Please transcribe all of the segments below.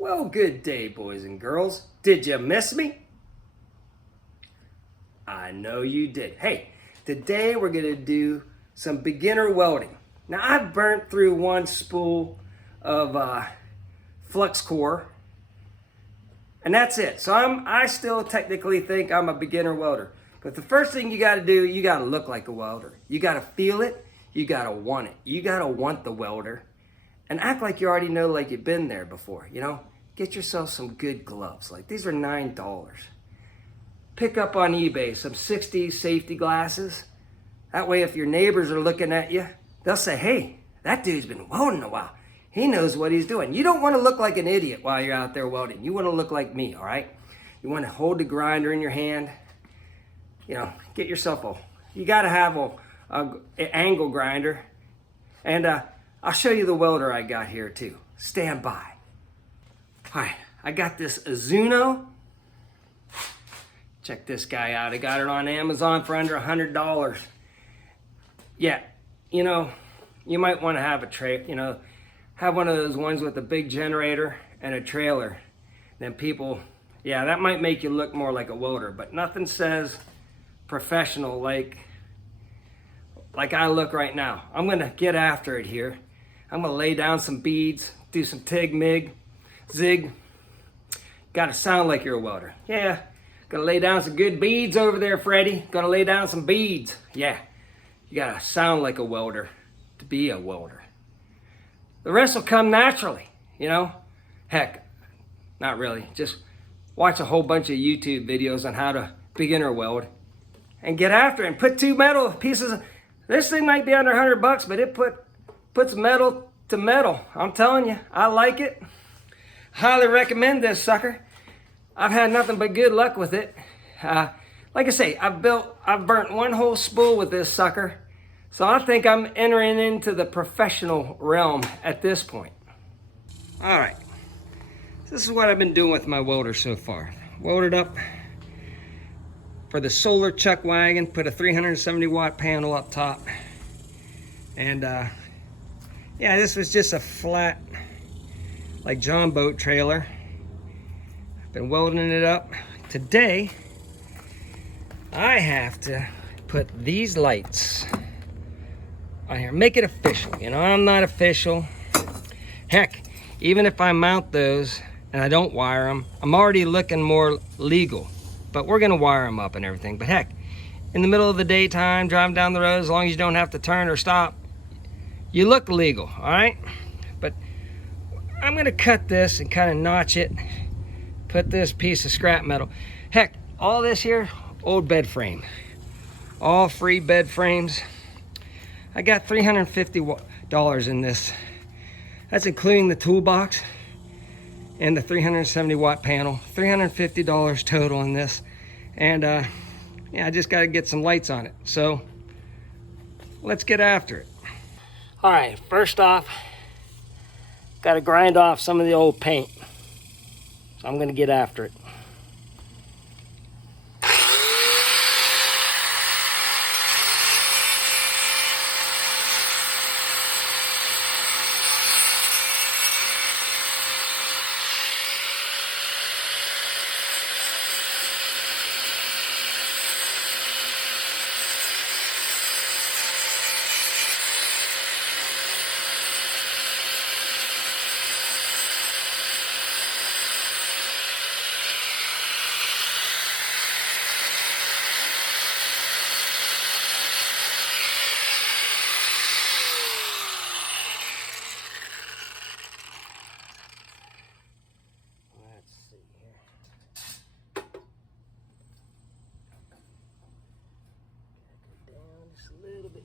Well, good day, boys and girls. Did you miss me? I know you did. Hey, today we're going to do some beginner welding. Now, I've burnt through one spool of flux core, and that's it. So I still technically think I'm a beginner welder. But the first thing you got to do, you got to look like a welder. You got to feel it. You got to want it. You got to want the welder. And act like you already know, like you've been there before, you know? Get yourself some good gloves. Like, these are $9. Pick up on eBay some 60s safety glasses. That way, if your neighbors are looking at you, they'll say, hey, that dude's been welding a while. He knows what he's doing. You don't want to look like an idiot while you're out there welding. You want to look like me, all right? You want to hold the grinder in your hand. You know, get yourself you got to have an angle grinder. And I'll show you the welder I got here too. Stand by. All right, I got this Azzuno. Check this guy out. I got it on Amazon for under $100. Yeah, you know, you might want to have have one of those ones with a big generator and a trailer. Then people, yeah, that might make you look more like a welder, but nothing says professional like I look right now. I'm gonna get after it here. I'm gonna lay down some beads, do some TIG, MIG, zig. Gotta sound like you're a welder. Yeah, gonna lay down some good beads over there, Freddie. Gonna lay down some beads. Yeah, you gotta sound like a welder to be a welder. The rest will come naturally, you know? Heck, not really. Just watch a whole bunch of YouTube videos on how to beginner weld and get after it and put two metal pieces. This thing might be under $100, but it puts metal to metal. I'm telling you, I like it. Highly recommend this sucker. I've had nothing but good luck with it. Like I say, I've burnt one whole spool with this sucker. So I think I'm entering into the professional realm at this point. All right, this is what I've been doing with my welder so far. Welded up for the solar chuck wagon, put a 370 watt panel up top. And yeah, this was just a flat, like John boat trailer. I've been welding it up. Today, I have to put these lights on here, make it official. You know, I'm not official. Heck, even if I mount those and I don't wire them, I'm already looking more legal. But we're gonna wire them up and everything. But heck, in the middle of the daytime, driving down the road, as long as you don't have to turn or stop, you look legal, all right? But I'm gonna cut this and kind of notch it, put this piece of scrap metal. Heck, all this here, old bed frame. All free bed frames. I got $350 in this. That's including the toolbox and the 370 watt panel. $350 total in this. And yeah, I just gotta get some lights on it. So let's get after it. All right, first off, gotta grind off some of the old paint. So I'm gonna get after it.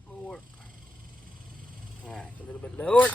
More. All right, a little bit lower.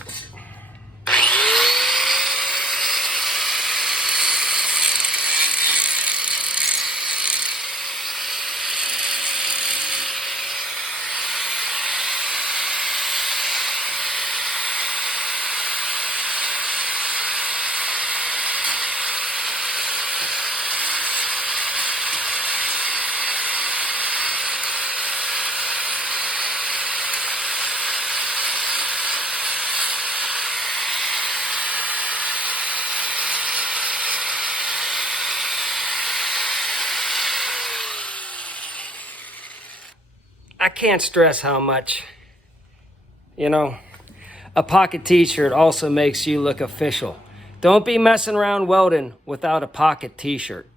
I can't stress how much, you know, a pocket t-shirt also makes you look official. Don't be messing around welding without a pocket t-shirt.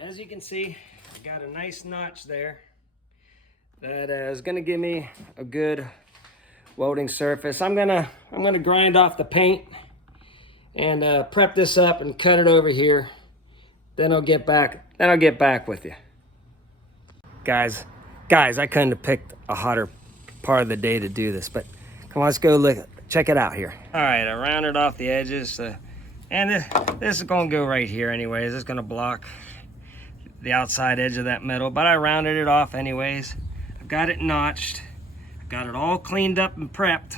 As you can see, I got a nice notch there that is going to give me a good welding surface. I'm gonna grind off the paint and prep this up and cut it over here. Then I'll get back with you. Guys, I couldn't have picked a hotter part of the day to do this, but come on, let's go look, check it out here. All right, I rounded off the edges, and this is gonna go right here anyways. It's gonna block the outside edge of that metal, but I rounded it off anyways. I've got it notched. I've got it all cleaned up and prepped.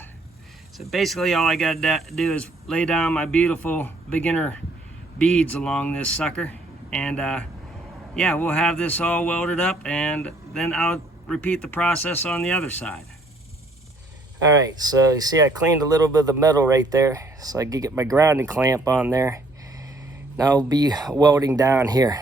So basically all I gotta do is lay down my beautiful beginner beads along this sucker, and yeah, we'll have this all welded up, and then I'll repeat the process on the other side. All right, so you see I cleaned a little bit of the metal right there, so I can get my grounding clamp on there. Now I'll be welding down here.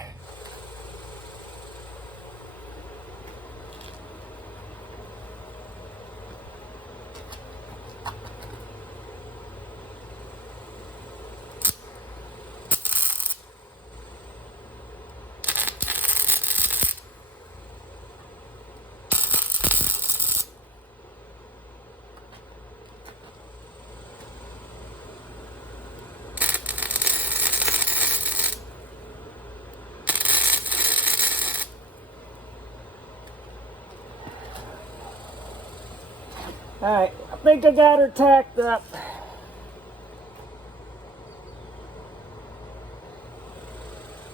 All right, I think I got her tacked up.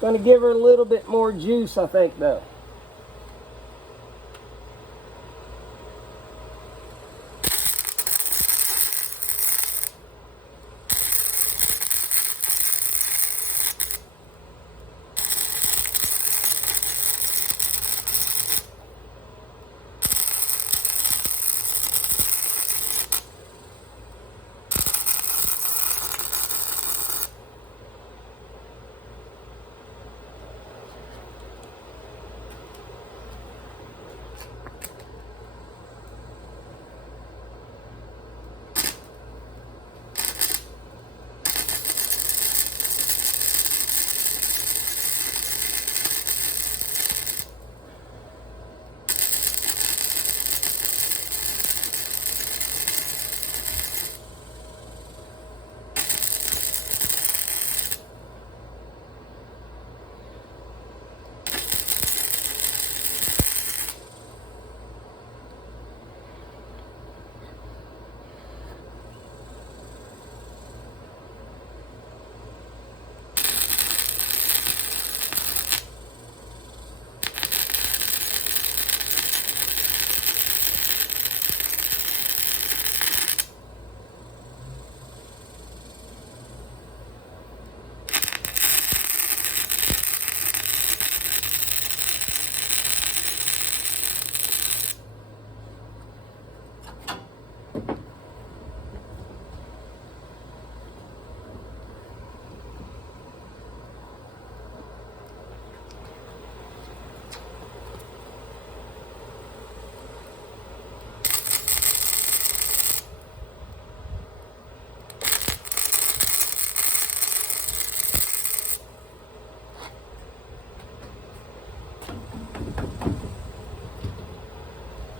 Gonna give her a little bit more juice, I think, though.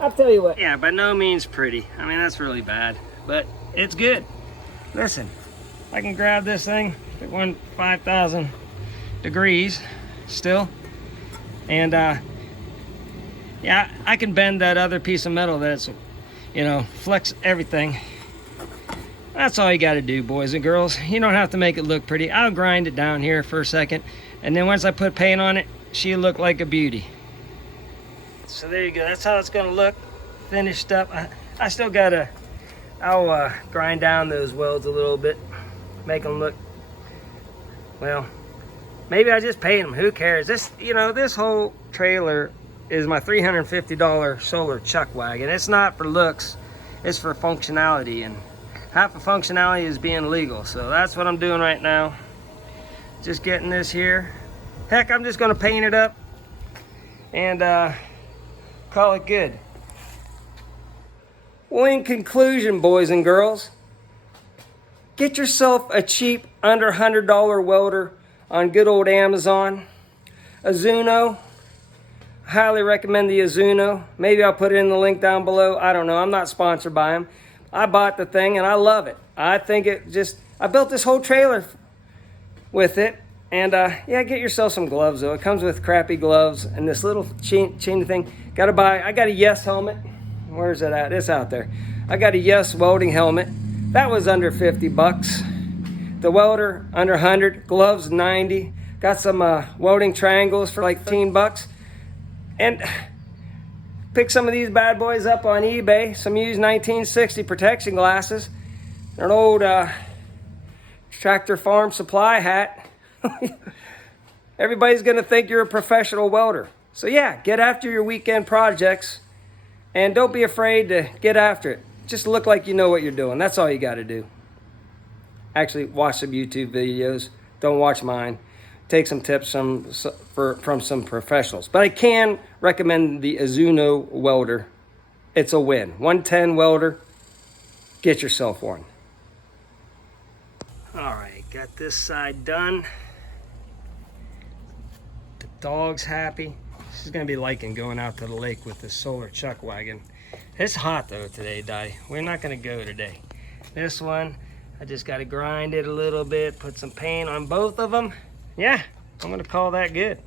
I'll tell you what. Yeah, by no means pretty. I mean, that's really bad, but it's good. Listen, I can grab this thing at 5,000 degrees still, and yeah, I can bend that other piece of metal that's, you know, flex everything. That's all you got to do, boys and girls. You don't have to make it look pretty. I'll grind it down here for a second, and then once I put paint on it, she'll look like a beauty. So there you go. That's how it's gonna look, finished up. I still gotta, I'll grind down those welds a little bit, make them look, well, maybe I just paint them. Who cares? This, you know, this whole trailer is my $350 solar chuck wagon. It's not for looks, it's for functionality, and half of functionality is being legal. So that's what I'm doing right now. Just getting this here. Heck, I'm just gonna paint it up and call it good. Well, in conclusion, boys and girls, get yourself a cheap under $100 welder on good old Amazon. Azzuno, highly recommend the Azzuno. Maybe I'll put it in the link down below. I don't know, I'm not sponsored by them. I bought the thing and I love it. I think it just, I built this whole trailer with it. And yeah, get yourself some gloves though. It comes with crappy gloves and this little chain thing. I got a Yes helmet. Where's it at? It's out there. I got a Yes welding helmet. That was under 50 bucks. The welder under 100, gloves 90. Got some welding triangles for like 15 bucks. And pick some of these bad boys up on eBay. Some used 1960 protection glasses. An old Tractor Farm Supply hat. Everybody's gonna think you're a professional welder. So yeah, get after your weekend projects and don't be afraid to get after it. Just look like you know what you're doing. That's all you gotta do. Actually, watch some YouTube videos. Don't watch mine. Take some tips from some professionals. But I can recommend the Azzuno welder. It's a win. 110 welder. Get yourself one. All right, got this side done. The dog's happy. She's gonna be liking going out to the lake with this solar chuck wagon. It's hot though today, Dottie. We're not gonna go today. This one, I just gotta grind it a little bit, put some paint on both of them. Yeah, I'm gonna call that good.